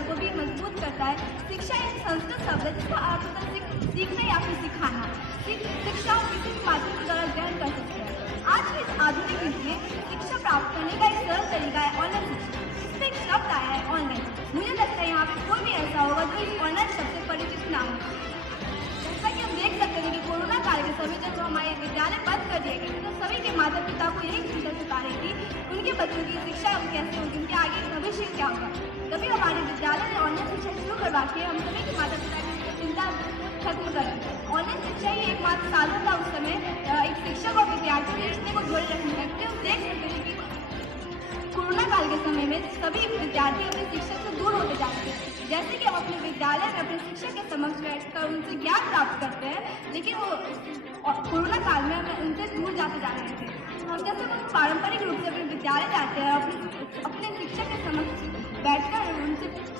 स्तर को भी मजबूत करता है। शिक्षा एक संस्कृत शब्द है जिसका अर्थ होता है सीखना या फिर सिखाना। शिक्षा किसी भी माध्यम के द्वारा ग्रहण कर सकते हैं। आज के इस आधुनिक युग में शिक्षा प्राप्त करने का एक सरल तरीका है ऑनलाइन शिक्षा। इसमें एक शब्द आया है ऑनलाइन। मुझे लगता है यहाँ पे कोई भी ऐसा होगा जो इस ऑनलाइन शब्द से परिचित ना हो। जैसा कि हम देख सकते हैं कि कोरोना काल के समय जब हमारे विद्यालय बंद कर दिए गए तो सभी के माता पिता को यही चिंता सता रही थी उनके बच्चों की शिक्षा कैसे होगी, उनके आगे भविष्य क्या होगा। तभी हमारे विद्यालय ने ऑनलाइन शिक्षा शुरू करवा के हम सभी के माता पिता की चिंता खत्म कर दी। ऑनलाइन शिक्षा ही एकमात्र साधन था उस समय एक शिक्षक और विद्यार्थी के रिश्ते को जोड़े रखने का। हम देख सकते हैं कि कोरोना काल के समय में सभी विद्यार्थी अपने शिक्षक से दूर होते जा रहे थे। जैसे कि हम अपने विद्यालय में अपने शिक्षक के समक्ष बैठकर उनसे ज्ञान प्राप्त करते हैं, लेकिन वो कोरोना काल में हम उनसे दूर जाते जा रहे थे। हम जैसे वो पारंपरिक रूप से अपने विद्यालय जाते हैं, अपने शिक्षक के समक्ष बैठकर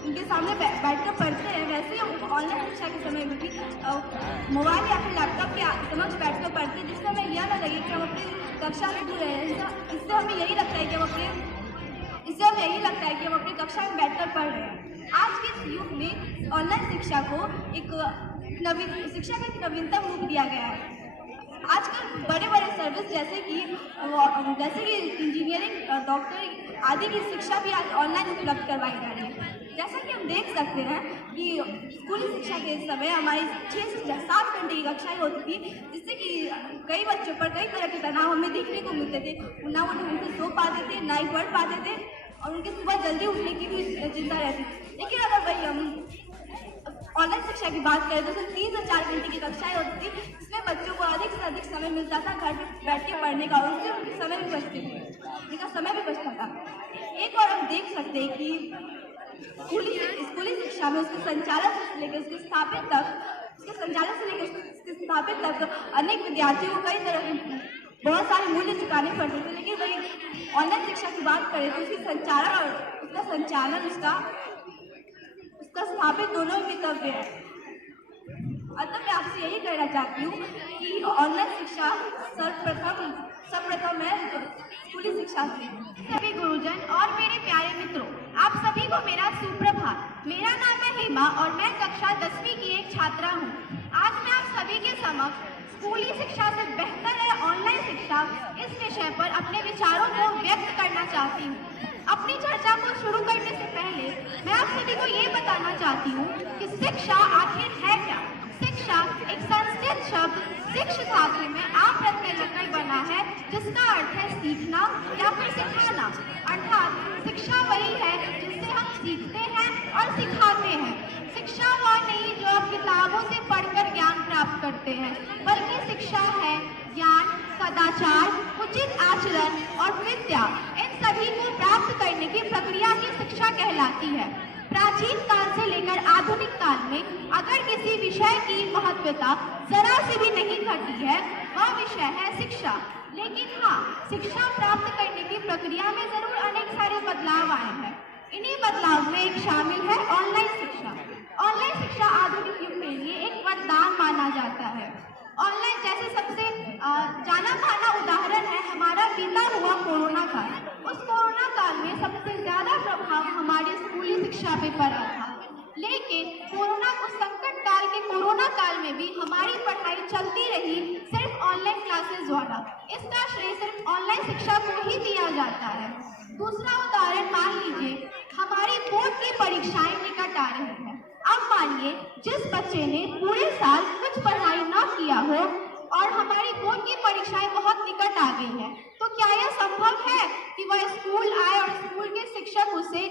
उनके सामने बैठकर पढ़ते हैं, वैसे ही ऑनलाइन शिक्षा के समय में भी मोबाइल या फिर लैपटॉप के समक्ष बैठकर पढ़ते हैं, जिससे हमें यह न लगे कि हम अपनी कक्षा में दूर रहे हैं। इससे हमें यही लगता है कि हम अपनी कक्षा में बैठकर पढ़ रहे हैं। आज के इस युग में ऑनलाइन शिक्षा को शिक्षा का एक नवीनतम रूप दिया गया है। आजकल बड़े बड़े सर्विस जैसे कि इंजीनियरिंग, डॉक्टर आदि की शिक्षा भी आज ऑनलाइन उपलब्ध करवाई जा रही है। जैसा कि हम देख सकते हैं कि स्कूली शिक्षा के समय हमारी 6 से 7 घंटे की कक्षाएं होती थी, जिससे कि कई बच्चों पर कई तरह के तनाव हमें देखने को मिलते थे। ना वो ढंग से सो पाते थे, ना ही पढ़ पाते थे और उनके सुबह जल्दी उठने की भी चिंता रहती थी। लेकिन अगर वही हम ऑनलाइन शिक्षा की बात करें तो सिर्फ 3 से 4 घंटे की कक्षाएं होती थी, जिसमें बच्चों को अधिक से अधिक समय मिलता था घर पर बैठ के पढ़ने का, और उससे उनका समय भी बचता था। एक और हम देख सकते हैं कि स्कूली शिक्षा में उसके संचालन से लेकर उसके स्थापित तक अनेक विद्यार्थियों को कई तरह के बहुत सारे मूल्य चुकाने पड़ते थे। लेकिन वही ऑनलाइन शिक्षा की बात करें तो उसकी संचालन उसका स्थापित दोनों ही मितव्य है। अतः मैं आपसे यही कहना चाहती हूँ कि ऑनलाइन शिक्षा सर्वप्रथम है स्कूली शिक्षा से। सभी गुरुजन और मेरे प्यारे मित्रों, आप सभी को मेरा सुप्रभात। मेरा नाम है हेमा और मैं कक्षा 10वीं की एक छात्रा हूँ। आज मैं आप सभी के समक्ष स्कूली शिक्षा से बेहतर है ऑनलाइन शिक्षा इस विषय पर अपने विचारों को व्यक्त करना चाहती हूँ। अपनी चर्चा को शुरू करने से पहले मैं आप सभी को ये बताना चाहती हूँ कि शिक्षा आखिर है क्या। शिक्षा एक संस्कृत शब्द शिक्ष धातु में आम प्रत्यय लेकर बना है, जिसका अर्थ है सीखना या फिर सिखाना। अर्थात शिक्षा वही है जिससे हम सीखते हैं और सिखाते हैं। शिक्षा वह नहीं जो आप किताबों से पढ़कर ज्ञान प्राप्त करते हैं, बल्कि शिक्षा है ज्ञान, सदाचार, उचित आचरण और विद्या। इन सभी को प्राप्त करने की प्रक्रिया ही शिक्षा कहलाती है। प्राचीन काल से लेकर आधुनिक काल में अगर किसी विषय की महत्वता जरा से भी नहीं घटी है, वह विषय है शिक्षा। लेकिन हाँ, शिक्षा प्राप्त करने की प्रक्रिया में जरूर अनेक सारे बदलाव आए हैं। इन्हीं बदलाव में एक शामिल है ऑनलाइन शिक्षा। ऑनलाइन शिक्षा आधुनिक युग के लिए एक वरदान माना जाता है। ऑनलाइन जैसे सबसे जाना माना उदाहरण है हमारा बीता हुआ कोरोना काल। उस कोरोना काल में सबसे ज्यादा प्रभाव हमारी स्कूली शिक्षा पे पड़ा था। लेकिन उस संकट काल के कोरोना काल में भी हमारी पढ़ाई चलती रही सिर्फ ऑनलाइन क्लासेस द्वारा। इसका श्रेय सिर्फ ऑनलाइन शिक्षा को ही दिया जाता है। दूसरा उदाहरण मान लीजिए, हमारी बोर्ड की परीक्षाएं निकट आ रही है। अब मानिए जिस बच्चे ने पूरे साल कुछ पढ़ाई न किया हो और हमारी बोर्ड की परीक्षाएं बहुत निकट आ गई है, तो क्या यह संभव है कि वह स्कूल आए और स्कूल के शिक्षक उसे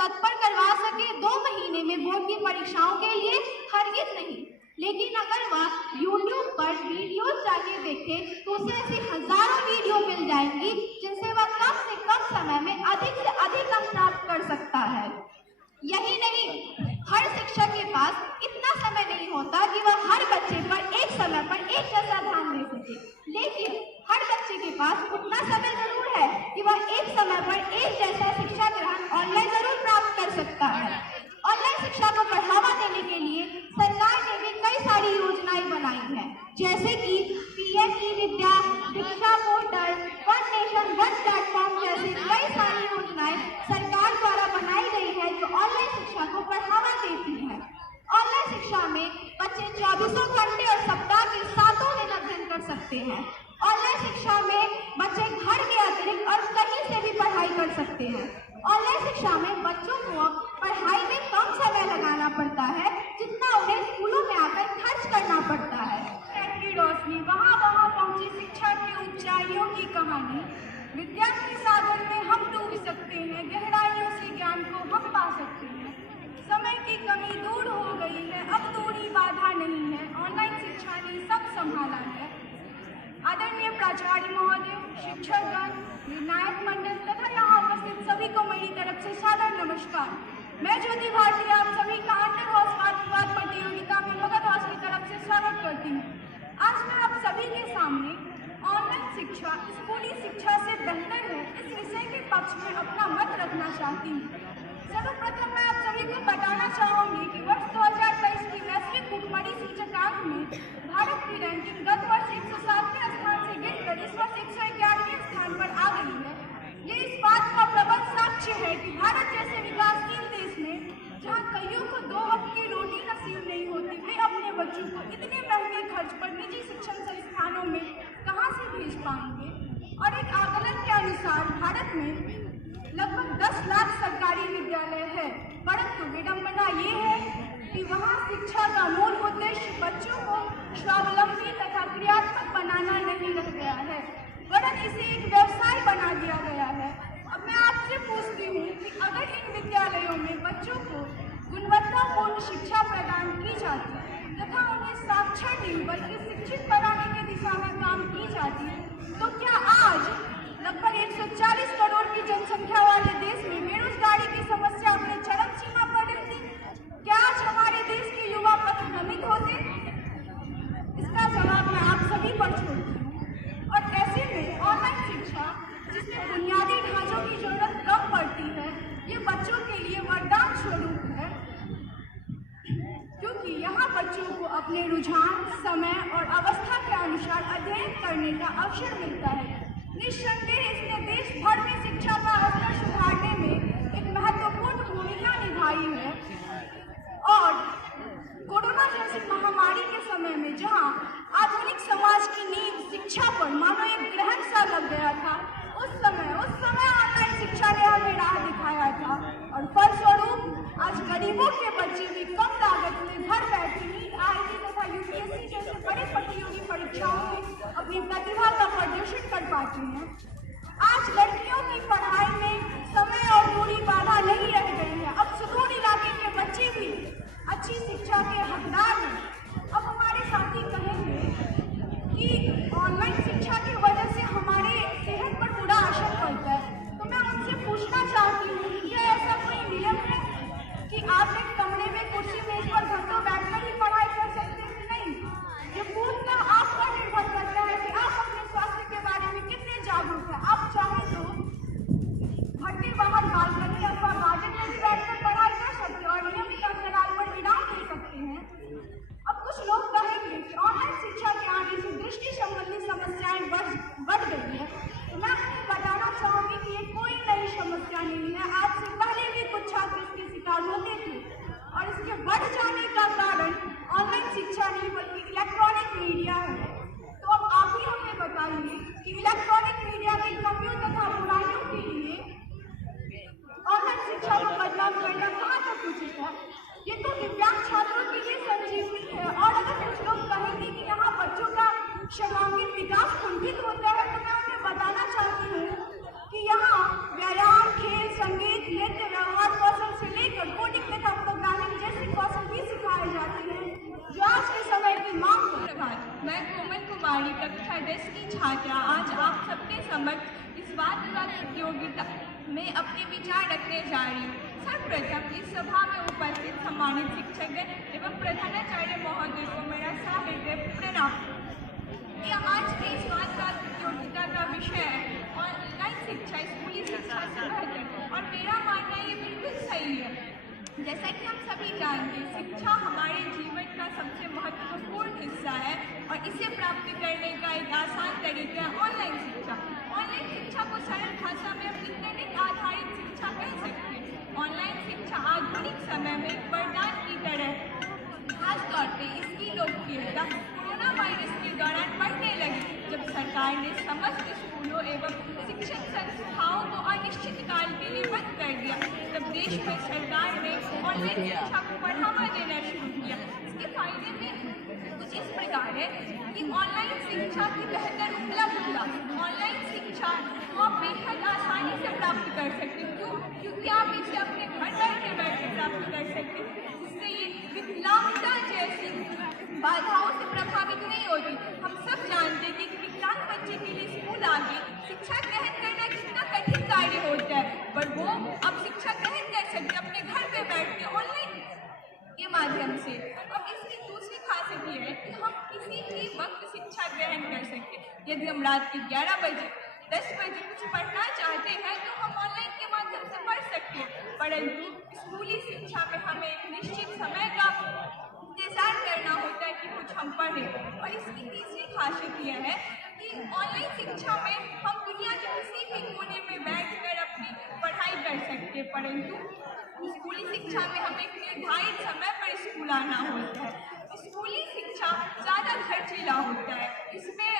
तत्पर करवा सके 2 महीने में बोर्ड की परीक्षाओं के लिए? हरगिज नहीं। लेकिन अगर वह YouTube पर वीडियो जाके देखे तो उसे ऐसी हजारों वीडियो मिल जाएंगी जिनसे वह कम से कम समय में अधिक से अधिक अंक प्राप्त कर सकता है। यही नहीं, हर शिक्षक के पास इतना समय नहीं होता कि वह हर बच्चे पर एक समय पर एक जैसा ध्यान दे सके। लेकिन हर बच्चे के पास उतना समय जरूर है कि वह एक समय पर एक जैसा शिक्षा ग्रहण ऑनलाइन जरूर प्राप्त कर सकता है। ऑनलाइन शिक्षा को बढ़ावा देने के लिए सरकार ने भी कई सारी योजनाएं बनाई हैं, जैसे कि PM ई-विद्या, शिक्षा portal, one nation one platform जैसी कई सारी योजनाएं सरकार द्वारा बनाई गई है जो ऑनलाइन शिक्षा को हैं। ऑनलाइन शिक्षा में बच्चे घर के अतिरिक्त और कहीं से भी पढ़ाई कर सकते हैं। ऑनलाइन शिक्षा में बच्चों को अब पढ़ाई में कम समय लगाना पड़ता है जितना उन्हें स्कूलों में आकर खर्च करना पड़ता है। की रोशनी वहाँ पहुंची शिक्षा की ऊंचाइयों की कहानी। विज्ञान के सागर में हम डूब सकते हैं, गहराइयों से ज्ञान को हम पा सकते हैं। समय की कमी दूर हो गई है, अब दूरी बाधा नहीं है, ऑनलाइन शिक्षा ने सब संभाला है। आदरणीय प्राचार्य महोदय, शिक्षकगण, निर्णायक मंडल तथा यहाँ उपस्थित सभी को मेरी तरफ से सादर नमस्कार। मैं ज्योति भारती आप सभी का अंतर हाउस वाद विवाद प्रतियोगिता में मगध हाउस की तरफ से स्वागत करती हूँ। आज मैं आप सभी के सामने ऑनलाइन शिक्षा स्कूली शिक्षा से बेहतर है इस विषय के पक्ष में अपना मत रखना चाहती हूँ। सर्वप्रथम मैं आप सभी को बताना चाहूँगी कि वर्ष 2023 की वैश्विक भुखमरी सूचकांक में भारत की रैंकिंग गत वर्ष 107वें स्थान से गिरकर इस वर्ष 111वें स्थान पर आ गई है। ये इस बात का प्रबल साक्ष्य है कि भारत जैसे विकासशील देश में जहाँ कईयों को 2 वक्त की रोटी नसीब नहीं होती, वे अपने बच्चों को इतने महंगे खर्च पर निजी शिक्षण संस्थानों में कहाँ से भेज पाएंगे। और एक आकलन के अनुसार भारत में लगभग 10 लाख सरकारी विद्यालय है, परंतु विडंबना ये है कि वहाँ शिक्षा का मूल उद्देश्य बच्चों को स्वावलंबी तथा क्रियात्मक बनाना नहीं रह गया है, वरन इसे एक व्यवसाय बना दिया गया है। अब मैं आपसे पूछती हूँ कि अगर इन विद्यालयों में बच्चों को गुणवत्तापूर्ण शिक्षा प्रदान की जाती तथा उन्हें साक्षर नहीं बल्कि शिक्षित बनाने की दिशा में काम की जाती, तो क्या आज लगभग 140 करोड़ की जनसंख्या वाले देश में बेरोजगारी की समस्या अपने चरम सीमा पर रहती? क्या आज हमारे देश के युवा पथभ्रमित होते? इसका जवाब मैं आप सभी पर छोड़ती हूँ। और ऐसे में ऑनलाइन शिक्षा जिसमें बुनियादी ढांचों की जरूरत कम पड़ती है, ये बच्चों के लिए वरदान स्वरूप है, क्योंकि यहाँ बच्चों को अपने रुझान, समय और अवस्था के अनुसार अध्ययन करने का अवसर मिलता है। निस्संदेह इसने देश भर में शिक्षा का स्तर सुधारने में एक महत्वपूर्ण भूमिका निभाई है। और कोरोना जैसी महामारी के समय में जहां आधुनिक समाज की नींव शिक्षा पर मानो एक ग्रहण सा लग गया था, उस समय ऑनलाइन शिक्षा ने हमें राह दिखाया था। और फलस्वरूप आज गरीबों के बच्चे भी कम लागत में घर बैठे नीट, IIT तथा UPSC जैसे बड़े प्रतियोगी परीक्षाओं में अपनी प्रतिभा का प्रदर्शन कर पाते हैं। आज लड़कियों की पढ़ाई में समय और दूरी बाधा नहीं रह गई है। अब सुदूर इलाके के बच्चे भी अच्छी शिक्षा के हकदार हैं। अब हमारे साथी कहेंगे कि ऑनलाइन शिक्षा की वजह से हमारे सेहत पर बुरा असर पड़ता है, तो मैं उनसे पूछना चाहती हूँ कि क्या ऐसा कोई नियम है कि आप एक कमरे में कुर्सी मेज पर घंटों बैठकर ही पढ़ाई कर सकते हैं? नहीं, ये पूर्णतः आप पर निर्भर करता है कि आप अपने स्वास्थ्य के बारे में कितने जागरूक हैं। आप चाहें तो घर के बाहर बालकनी अथवा गार्डन में भी बैठकर पढ़ाई कर सकते हैं और नियमित अंतराल पर विराम दे सकते हैं। अब कुछ लोग कहेंगे कि ऑनलाइन शिक्षा के आने से दृष्टि संबंधी समस्याएं बढ़ गई है, तो मैं आपको बताना चाहूँगी कि ये कोई नई समस्या नहीं है। आज से पहले भी कुछ छात्र इसके शिकार होते थे और इसके बढ़ जाने का कारण ऑनलाइन शिक्षा नहीं बल्कि इलेक्ट्रॉनिक मीडिया है। तो अब आप ही हमें बताइए कि इलेक्ट्रॉनिक मीडिया की कमियों तथा बुराइयों के लिए ऑनलाइन शिक्षा को बदलाव करना कहाँ तक उचित है? ये तो दिव्यांग छात्रों के लिए संजीवनी है। और अगर कुछ लोग कहेंगे कि यहाँ बच्चों का सर्वांगीण विकास कुंठित होता है, तो मैं उन्हें बताना चाहती हूँ कि यहाँ व्यायाम, खेल, संगीत, नृत्य, व्यवहार कौशल से लेकर कोडिंग तथा प्रोग्रामिंग जैसे कौशल भी सिखाए जाते हैं जो आज के समय की मांग करता है। मैं कोमल कुमारी कक्षा 10 की छात्रा आज आप सबके समक्ष इस वाद विवाद प्रतियोगिता में अपने विचार रखने जा रही हूँ। सर्वप्रथम इस सभा में उपस्थित सम्मानित शिक्षकगण एवं प्रधानाचार्य महोदय को मेरा सादर प्रणाम। आज के इस वाद विवाद प्रतियोगिता का विषय है ऑनलाइन शिक्षा स्कूली शिक्षा से बेहतर, और मेरा मानना ये बिल्कुल सही है। जैसा कि हम सभी जानते हैं, शिक्षा हमारे जीवन का सबसे महत्वपूर्ण हिस्सा है और इसे प्राप्त करने का एक आसान तरीका है ऑनलाइन शिक्षा। ऑनलाइन शिक्षा को सरल भाषा में हम इंटरनेट आधारित शिक्षा कह सकते हैं। ऑनलाइन शिक्षा आधुनिक समय में एक वरदान की तरह, खासतौर पे इसकी लोकप्रियता कोरोना वायरस के दौरान बढ़ने लगी, जब सरकार ने समस्त स्कूलों एवं शिक्षण संस्थाओं को अनिश्चितकाल के लिए बंद कर दिया, तब देश में सरकार ने ऑनलाइन शिक्षा को बढ़ावा देना शुरू किया। इसके फायदे में कुछ इस प्रकार है कि ऑनलाइन शिक्षा की बेहतर उपलब्धता। ऑनलाइन शिक्षा को आप बेहद आसानी से प्राप्त कर सकते हैं, क्योंकि आप इसे अपने घर बैठे बैठे प्राप्त कर सकते हैं, जिससे ये विकलांगता जैसी बाधाओं से प्रभावित नहीं होती। हम सब जानते हैं कि विकलांग बच्चे के लिए स्कूल आके शिक्षा ग्रहण करना कितना कठिन कार्य होता है, पर वो अब शिक्षा ग्रहण कर सकते अपने घर पे बैठ के ऑनलाइन के माध्यम से। अब इसकी दूसरी खासियत ये है कि हम किसी भी वक्त शिक्षा ग्रहण कर सकते हैं। यदि हम रात के 11 बजे 10 बजे कुछ पढ़ना चाहते हैं तो हम ऑनलाइन के माध्यम से पढ़ सकते हैं, परंतु स्कूली शिक्षा में हमें एक निश्चित समय का इंतजार करना होता है कि कुछ हम पढ़ें। और इसकी तीसरी खासियत यह है कि ऑनलाइन शिक्षा में हम दुनिया के किसी भी कोने में बैठकर अपनी पढ़ाई कर सकते हैं, परंतु स्कूली शिक्षा में हमें एक निर्धारित समय पर स्कूल आना होता है। स्कूली शिक्षा ज़्यादा खर्चीला होता है, इसमें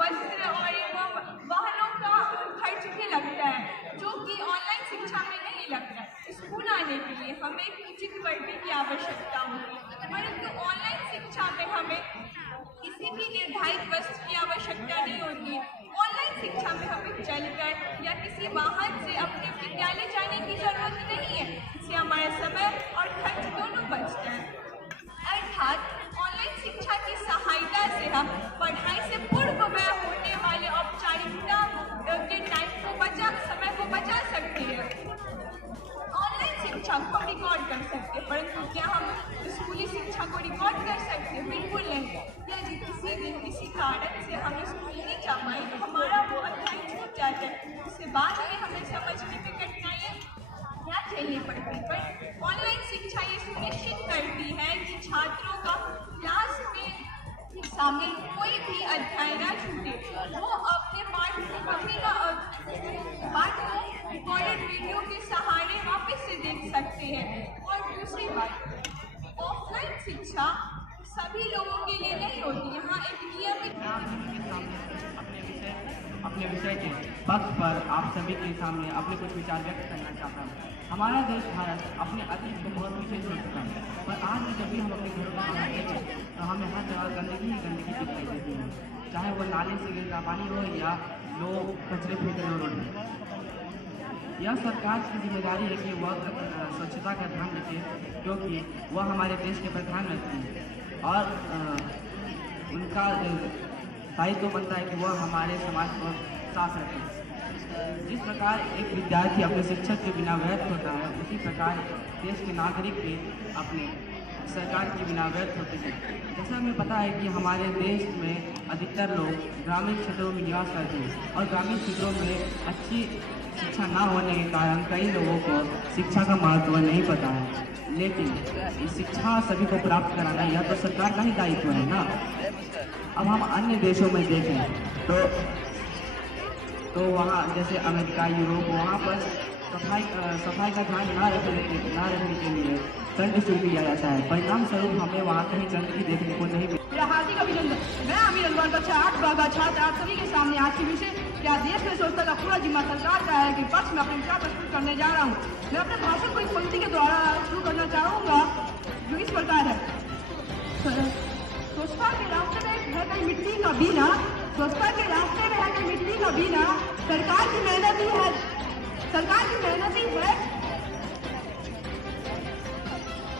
वस्त्र और एवं वाहनों का खर्च भी लगता है, जो कि ऑनलाइन शिक्षा में नहीं लगता है। स्कूल आने के लिए हमें एक उचित वर्दी की आवश्यकता होती है, परंतु ऑनलाइन शिक्षा में हमें किसी भी निर्धारित वस्त्र की आवश्यकता नहीं होती। ऑनलाइन शिक्षा में हमें चलकर या किसी वाहन से अपने विद्यालय जाने की जरूरत नहीं है, इससे हमारा समय और खर्च दोनों बचता है। अर्थात ऑनलाइन शिक्षा की सहायता से हम पढ़ाई से पूर्व में होने वाले औपचारिकता के समय को बचा सकते हैं। ऑनलाइन शिक्षा को हम रिकॉर्ड कर सकते हैं, परंतु क्या हम स्कूली शिक्षा को रिकॉर्ड कर सकते हैं? बिल्कुल नहीं। यदि किसी दिन किसी कारण से हम स्कूल नहीं जा पाए तो हमारा वो अध्याय छूट जाता है, उसके बाद में हमें समझने में कठिनाइयाँ क्या झेलनी पड़ती है। पर ऑनलाइन शिक्षा ये सुनिश्चित करती है कि छात्रों का क्लास में शामिल कोई भी अध्याय न छूटे, वो अपने पाठ को रिकॉर्डेड वीडियो के सहारे वापस से देख सकते हैं। और दूसरी बात, ऑफलाइन शिक्षा सभी लोगों के लिए नहीं होती। यहाँ एक नियमित अपने विषय के पक्ष पर आप सभी के सामने अपने कुछ विचार व्यक्त करना चाहता हूँ। हमारा देश भारत अपने अतीत को बहुत पीछे छोड़ चुका है, पर आज भी जब भी हम अपने घरों में देखें तो हमें हर जगह गंदगी ही गंदगी दिखाई देती है, चाहे वो नाले से गिरता पानी हो या लोग कचरे फेंक रहे हो रोड में। यह सरकार की जिम्मेदारी है कि वह स्वच्छता का ध्यान रखे, क्योंकि वह हमारे देश के प्रधानमंत्री हैं और उनका दायित्व बनता है कि वह हमारे समाज को साफ रखें। जिस प्रकार एक विद्यार्थी अपने शिक्षक के बिना व्यर्थ होता है, उसी प्रकार देश के नागरिक भी अपने सरकार के बिना व्यर्थ होते हैं। जैसा हमें पता है कि हमारे देश में अधिकतर लोग ग्रामीण क्षेत्रों में निवास करते हैं और ग्रामीण क्षेत्रों में अच्छी शिक्षा ना होने के कारण कई लोगों को शिक्षा का महत्व नहीं पता है। लेकिन शिक्षा सभी को प्राप्त कराना यह तो सरकार का ही दायित्व है ना। अब हम अन्य देशों में देखें तो वहाँ जैसे अमेरिका, यूरोप, वहाँ पर सफाई का ध्यान ना रखने के लिए दंड शुरू किया जाता है। परिणाम स्वरूप हमें वहाँ कहीं गंदगी देखने को नहीं मिलती। हार्दिक अभिनंदन। मैं अमीर अनवर कक्षा 8 का छात्र आप सभी के सामने आज के विषय क्या देश में स्वच्छता का पूरा जिम्मा सरकार का है कि पक्ष में अपने विचार प्रस्तुत करने जा रहा हूँ। मैं अपने भाषण को एक पंक्ति के द्वारा शुरू करना चाहूँगा जो इस प्रकार है। स्वच्छता के रास्ते में है कहीं मिट्टी का बीना, स्वच्छता के रास्ते में है कहीं मिट्टी का बीना, सरकार की मेहनत ही है, सरकार की मेहनत ही है।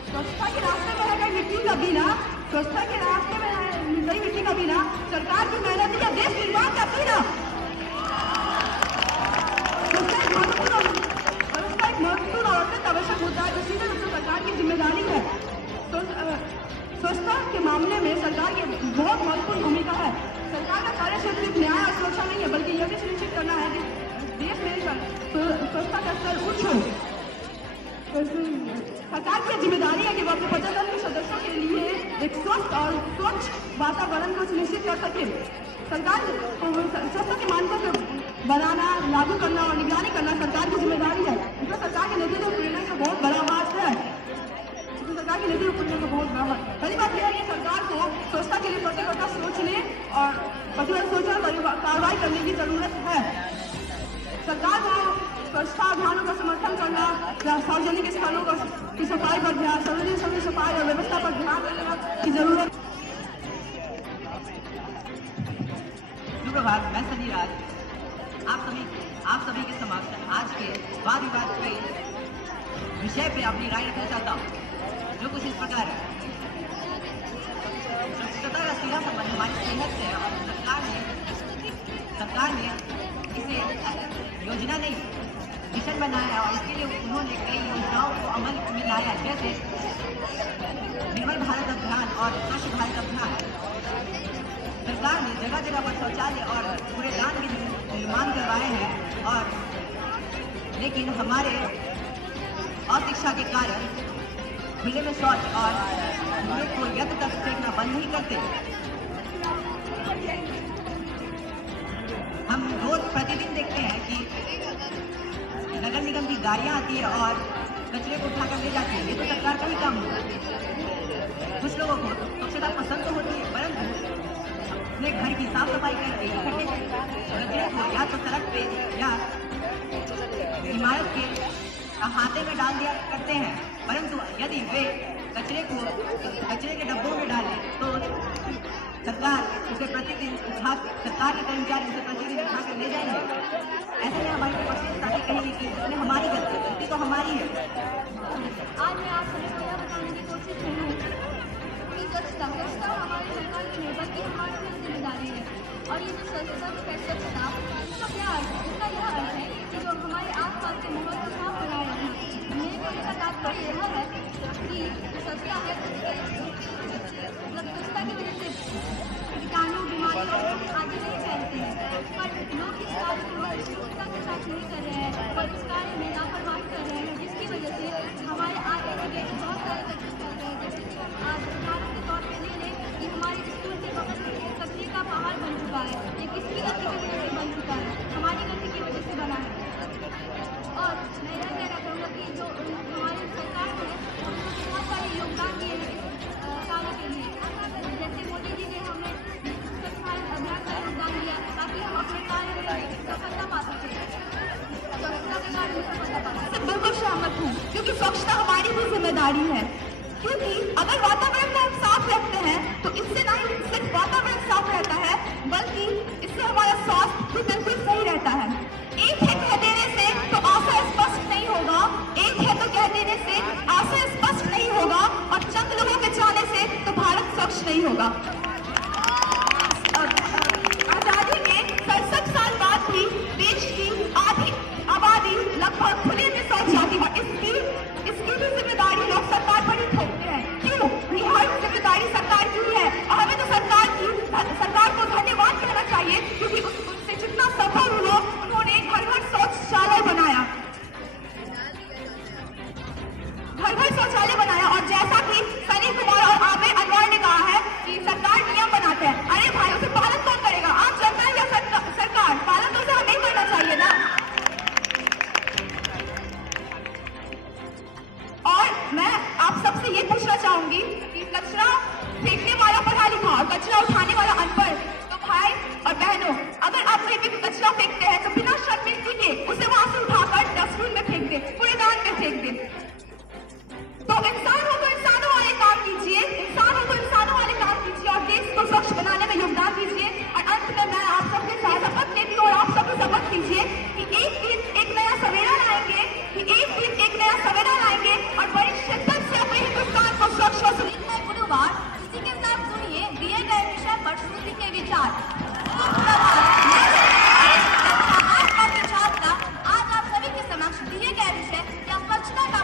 स्वच्छता के रास्ते में है कहीं मिट्टी का बीना, स्वच्छता के रास्ते में है कहीं मिट्टी का बीना, सरकार की मेहनत ही है देश निर्माण का पीना। महत्वपूर्ण और अत्यंत आवश्यक मुद्दा है जो सीधे रूप से सरकार की जिम्मेदारी है। स्वच्छता के मामले में सरकार की बहुत महत्वपूर्ण भूमिका है। सरकार का कार्य सिर्फ न्याय और सुरक्षा नहीं है, बल्कि यह भी सुनिश्चित करना है कि देश में स्वच्छता का स्तर उच्च हो। सरकार की जिम्मेदारी है कि वह अपने प्रजातंत्र के सदस्यों के लिए एक स्वस्थ और स्वच्छ वातावरण को सुनिश्चित कर सके। सरकार स्वच्छता के मानकों को बनाना, लागू करना और निगरानी करना सरकार की जिम्मेदारी है। इसमें सरकार के नेतृत्व प्रेरणा का बहुत बड़ा हाथ है। सरकार के लिए भी पुण्य का बहुत बड़ा है। पहली बात यह है कि सरकार को स्वच्छता के लिए प्रतिबद्धता सोच ले और प्रतिबद्ध सोच कार्रवाई करने की जरूरत है। सरकार को स्वच्छता अभियानों का समर्थन करना या सार्वजनिक स्थलों की सफाई पर ध्यान, सार्वजनिक स्थलों की सफाई और व्यवस्था पर ध्यान देने की जरूरत। सुप्रभात, मैं सनी राज आप सभी के समक्ष आज के वाद विवाद के विषय पे अपनी राय रखना चाहता हूँ, जो कुछ इस प्रकार है। स्वच्छता का सीधा संबंध हमारी सेहत से है और सरकार ने इसे योजना नहीं मिशन बनाया और इसके लिए उन्होंने कई योजनाओं को अमल में लाया, जैसे निर्मल भारत अभियान और स्वच्छ भारत अभियान। सरकार ने जगह जगह पर शौचालय और कूड़ेदान के निर्माण करवाए हैं, और लेकिन हमारे अशिक्षा के कारण खुले में शौच और कूड़े को यत्र तक फेंकना बंद नहीं करते। हम रोज प्रतिदिन देखते हैं कि नगर निगम की गाड़ियां आती है और कचरे को उठाकर ले जाती है। ये तो सरकार का ही काम है। कुछ लोगों को स्वच्छता पसंद तो होती है, परंतु अपने घर की साफ सफाई करके इकट्ठे कचरे को या तो सड़क पे या इमारत के अहाते में डाल दिया करते हैं। परंतु यदि वे कचरे के डब्बों में डालें तो सरकार उसे प्रतिदिन सरकार के कर्मचारी उसे प्रतिदिन उठाकर ले जाएंगे। ऐसे में हमारी उपस्थिति कहेगी कि इसमें हमारी गलती तो हमारी है। आज मैं आप सभी को यह बताने की कोशिश करूँ कि स्वच्छता हमारी सरकार की नहीं बल्कि हमारी जिम्मेदारी है। और ये जो स्वच्छता इसका क्या अर्थ है? इसका यह अर्थ है कि जो हमारे आसपास के माहौल को साफ बनाए रखना। मेरे कहने का तात्पर्य यह है कि स्वच्छता है स्वच्छता की वजह से कीटाणु बीमारी आदि नहीं फैलते हैं, पर लोग इस कार्य को स्वच्छता के साथ नहीं कर रहे हैं और इस कार्य में लापरवाही कर रहे हैं, जिसकी वजह से हमारे आगे के बहुत सारे तकलीफ फैल रहे हैं। जैसे कि आज उदाहरण के तौर पर ले लें कि हमारे स्कूल के बगल में कचरे का पहाड़ बन चुका है। ये किसकी गलती की वजह से बन चुका है? हमारी गलती की वजह से बना है। और मैं यह कहना चाहूँगा कि जो हमारी सरकार है उन्होंने बहुत सारे योगदान दिए हैं इस कार्य के लिए। जैसे मोदी जी ने हमें स्वच्छ भारत अभियान का योगदान दिया ताकि हम अपने कार्य में सफलता पा सकें। स्वच्छता के कार्य में सफलता पा सकें। बिल्कुल सहमत हूँ, क्योंकि स्वच्छता हमारी भी जिम्मेदारी है। क्योंकि अगर वातावरण को हम साफ रखते हैं तो इससे ना ही सिर्फ वातावरण साफ रहता है, बल्कि इससे हमारा स्वास्थ्य भी बिल्कुल सही रहता है। एक है कह देने से तो आशय स्पष्ट नहीं होगा, एक है तो कह देने से आशय स्पष्ट नहीं होगा, और चंद लोगों के चाहने से तो भारत स्वच्छ नहीं होगा। आजादी के 67 साल बाद भी देश की आधी आबादी लगभग खुले में शौच जाती है। इसकी भी जिम्मेदारी लोग सरकार पर ही थोपते हैं। क्यों? हर जिम्मेदारी सरकार की है और हमें तो सरकार को धन्यवाद कहना चाहिए, क्योंकि उनसे जितना सफल हुआ उन्होंने घर घर शौचालय बनाया, और जैसा कि सनी कुमार और आमिर अनवर ने कहा है कि सरकार नियम बनाते हैं। अरे भाई, उसे पालन कौन करेगा? आम जनता या सरकार? पालन तो उसे हमें ही करना चाहिए ना। और मैं आप सबसे ये पूछना चाहूंगी कि कचरा फेंकने वाला पढ़ा लिखा और कचरा उठाने वाला अनपढ़, तो भाई और बहनों, अगर आप कहीं भी कचरा फेंकते हैं तो बिना शर्मिंदगी के उसे वहां से उठाकर डस्टबिन में फेंक दे, कूड़ेदान में फेंक दे। तो इंसान हो तो इंसानों वाले काम कीजिए, इंसान हो तो इंसानों वाले काम कीजिए और देश को स्वच्छ बनाने में योगदान दीजिए। और अंत में मैं आप सबके साथ शपथ लेती हूँ और आप सबको शपथ कीजिए कि एक दिन एक नया सवेरा लाएंगे, और बड़ी शिद्दत से अपने हिंदुस्तान को स्वच्छ और सुंदर गुरुवार। इसी के साथ सुनिए दिए गए विषय पर श्रुति के विचार। आज आप सभी के समक्ष दिए गए विषय या स्वच्छता का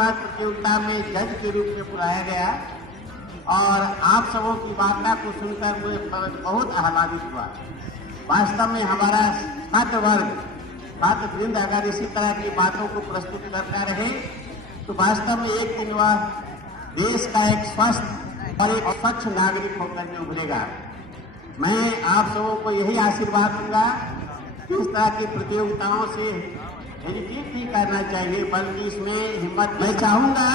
विवाद प्रतियोगिता में जज के रूप में बुलाया गया और आप सबों की वार्ता को सुनकर मुझे बहुत आह्लादित हुआ। वास्तव में हमारा छात्र वर्ग, छात्र वृंद अगर इसी तरह की बातों को प्रस्तुत करता रहे तो वास्तव में एक दिन वह देश का एक स्वस्थ और एक स्वच्छ नागरिक होकर के उभरेगा। मैं आप सबों को यही आशीर्वाद दूंगा कि इस तरह की प्रतियोगिताओं से हेजिटेट नहीं करना चाहिए, बल्कि इसमें हिम्मत। मैं चाहूंगा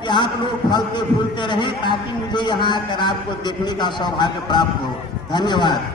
कि आप लोग फलते फूलते रहें ताकि मुझे यहाँ आकर आपको देखने का सौभाग्य प्राप्त हो। धन्यवाद।